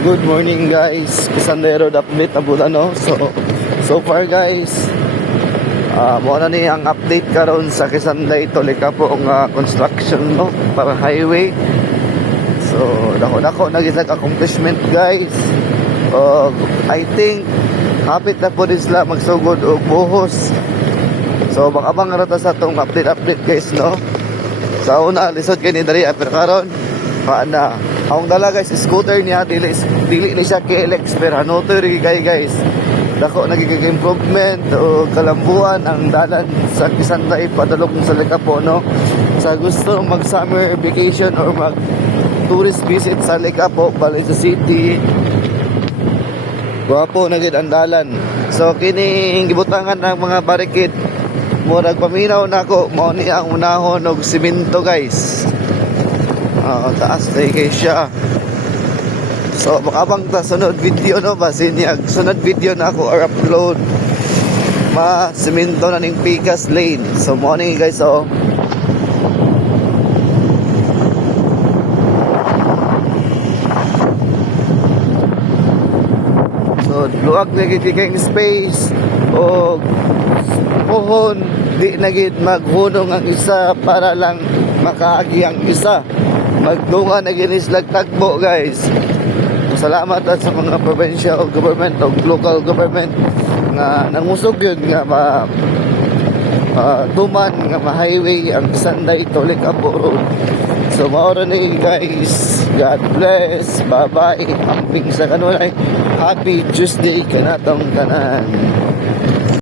Good morning guys, Kisandero update na bulan no. So far guys, mo na ni ang update karon sa Kisanday Tolika po ang construction no para highway. So dako nagisag accomplishment guys. I think hapit na po din sila magsugod og buhos. So abang rata sa tong update guys no. Sa una lisod kay ni diri pero karon paana ang dala guys, scooter niya, dili ni siya KLX pero hanoto rin guys. Dako nagiging improvement o kalambuan ang dalan sa Kisanday padalog sa Likapo no. Sa gusto mag summer vacation or mag tourist visit sa Likapo, balik sa city. Guwapo na gid ang dalan. So kini gibutangan ng mga barricade. Murag paminaw nako mao ni ang unahon og simento guys. Taas tayo kayo siya. So makabang ta sunod video no. Basin niya sunod video na ako or upload simento na ning Picas Lane. So morning guys So luwag na gid kay space o pohon di na gid maghunong ang isa para lang makaagi ang isa. Magdunga na ginis tagbo guys. Salamat sa mga provincial government o local government nga nangusog yun nga tuman nga ma-highway ang Kisanday to Likapo Road. So maura ni guys. God bless. Bye bye. Amping sa kanunay. Happy Tuesday kanatong tanan.